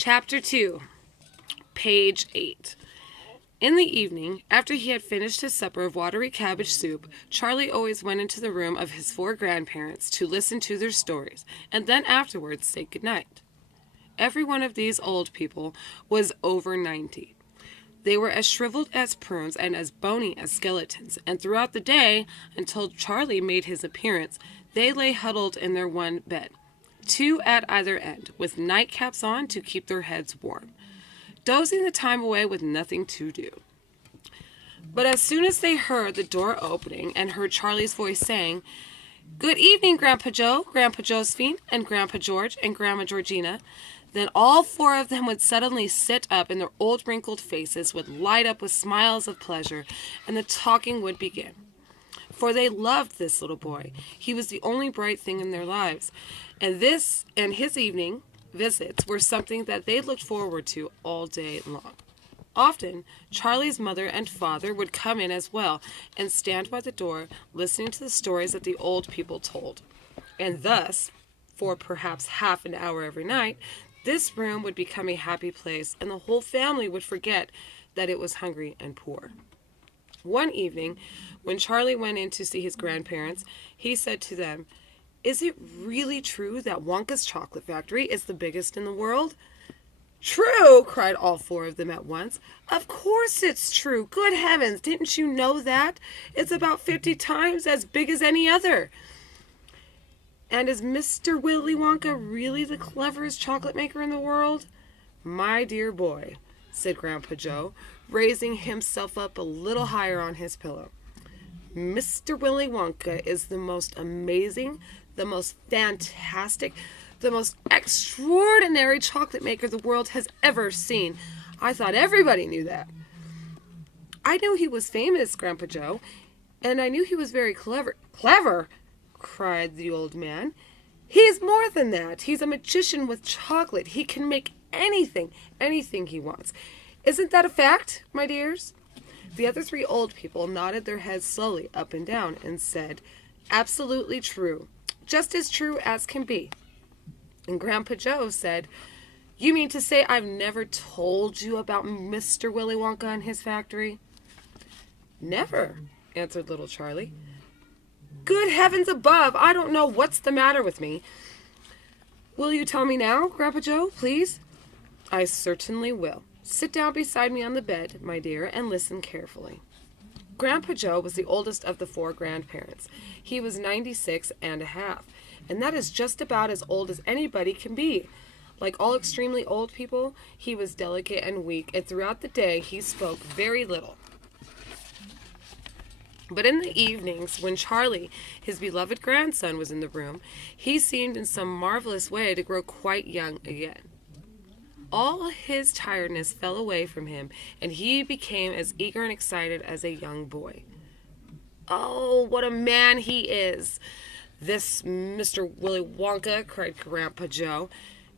Chapter 2, page 8. In the evening, after he had finished his supper of watery cabbage soup, Charlie always went into the room of his 4 grandparents to listen to their stories, and then afterwards say good night. Every one of these old people was over 90. They were as shriveled as prunes and as bony as skeletons, and throughout the day, until Charlie made his appearance, they lay huddled in their one bed, 2 at either end, with nightcaps on to keep their heads warm, dozing the time away with nothing to do. But as soon as they heard the door opening and heard Charlie's voice saying, "Good evening, Grandpa Joe, Grandpa Josephine, and Grandpa George, and Grandma Georgina," then all 4 of them would suddenly sit up, and their old wrinkled faces would light up with smiles of pleasure, and the talking would begin. For they loved this little boy. He was the only bright thing in their lives, and his evening visits were something that they looked forward to all day long. Often, Charlie's mother and father would come in as well and stand by the door listening to the stories that the old people told. And thus, for perhaps half an hour every night, this room would become a happy place, and the whole family would forget that it was hungry and poor. One evening, when Charlie went in to see his grandparents, he said to them, "Is it really true that Wonka's chocolate factory is the biggest in the world?" "True!" cried all 4 of them at once. "Of course it's true. Good heavens, didn't you know that? It's about 50 times as big as any other." "And is Mr. Willy Wonka really the cleverest chocolate maker in the world?" "My dear boy," said Grandpa Joe, raising himself up a little higher on his pillow, "Mr. Willy Wonka is the most amazing, the most fantastic, the most extraordinary chocolate maker the world has ever seen. I thought everybody knew that." "I knew he was famous, Grandpa Joe, and I knew he was very clever." "Clever?" cried the old man. "He's more than that. He's a magician with chocolate. He can make anything he wants. Isn't that a fact, my dears?" The other 3 old people nodded their heads slowly up and down and said, "Absolutely true. Just as true as can be." And Grandpa Joe said, "You mean to say I've never told you about Mr. Willy Wonka and his factory?" "Never," answered little Charlie. "Good heavens above, I don't know what's the matter with me." "Will you tell me now, Grandpa Joe, please?" "I certainly will. Sit down beside me on the bed, my dear, and listen carefully." Grandpa Joe was the oldest of the 4 grandparents. He was 96 and a half, and that is just about as old as anybody can be. Like all extremely old people, he was delicate and weak, and throughout the day he spoke very little. But in the evenings, when Charlie, his beloved grandson, was in the room, he seemed in some marvelous way to grow quite young again. All his tiredness fell away from him, and he became as eager and excited as a young boy. "Oh, what a man he is, this Mr. Willy Wonka," cried Grandpa Joe.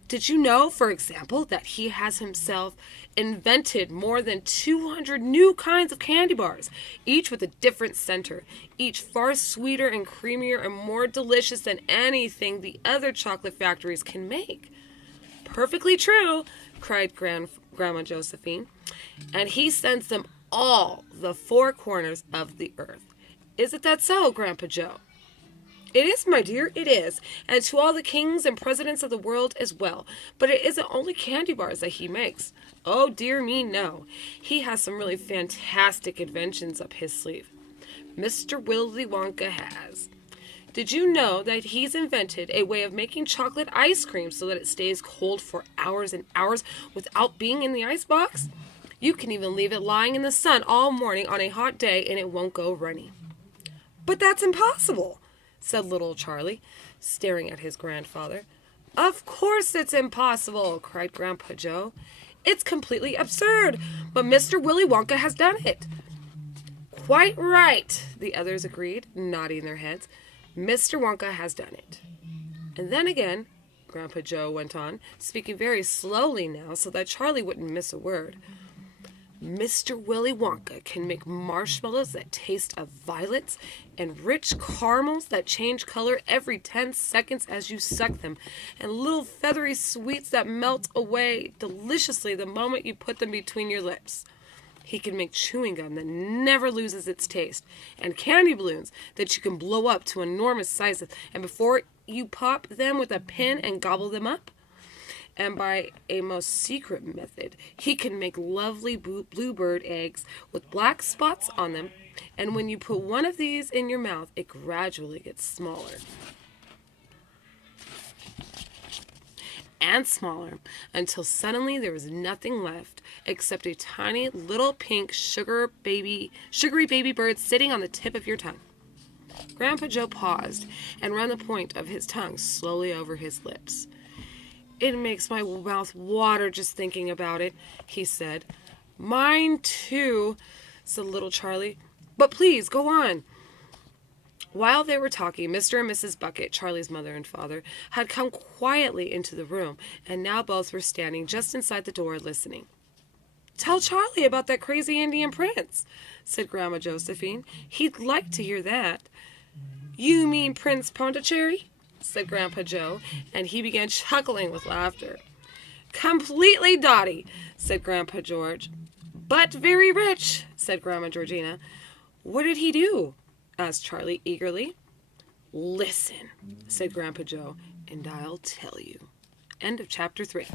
"Did you know, for example, that he has himself invented more than 200 new kinds of candy bars, each with a different center, each far sweeter and creamier and more delicious than anything the other chocolate factories can make?" "Perfectly true," cried Grandma Josephine. "And he sends them all the 4 corners of the earth. Isn't that so, Grandpa Joe?" "It is, my dear, it is, and to all the kings and presidents of the world as well. But it isn't only candy bars that he makes. Oh, dear me, no. He has some really fantastic inventions up his sleeve. Mr. Willy Wonka has. Did you know that he's invented a way of making chocolate ice cream so that it stays cold for hours and hours without being in the icebox? You can even leave it lying in the sun all morning on a hot day and it won't go runny." "But that's impossible," said little Charlie, staring at his grandfather. "Of course it's impossible," cried Grandpa Joe. "It's completely absurd, but Mr. Willy Wonka has done it." "Quite right," the others agreed, nodding their heads. "Mr. Wonka has done it." And then again, Grandpa Joe went on, speaking very slowly now so that Charlie wouldn't miss a word. Mr. Willy Wonka can make marshmallows that taste of violets and rich caramels that change color every 10 seconds as you suck them, and little feathery sweets that melt away deliciously the moment you put them between your lips. He can make chewing gum that never loses its taste, and candy balloons that you can blow up to enormous sizes, and before you pop them with a pin and gobble them up. And by a most secret method, he can make lovely bluebird eggs with black spots on them, and when you put one of these in your mouth, it gradually gets smaller and smaller until suddenly there was nothing left except a tiny little pink sugary baby bird sitting on the tip of your tongue. Grandpa Joe paused and ran the point of his tongue slowly over his lips. "It makes my mouth water just thinking about it," he said. "Mine too," said little Charlie. "But please, go on." While they were talking, Mr. and Mrs. Bucket, Charlie's mother and father, had come quietly into the room, and now both were standing just inside the door listening. "Tell Charlie about that crazy Indian prince," said Grandma Josephine. "He'd like to hear that." "You mean Prince Pondicherry?" said Grandpa Joe, and he began chuckling with laughter. "Completely dotty," said Grandpa George. "But very rich," said Grandma Georgina. "What did he do?" asked Charlie eagerly. "Listen," said Grandpa Joe, "and I'll tell you." End of chapter 3.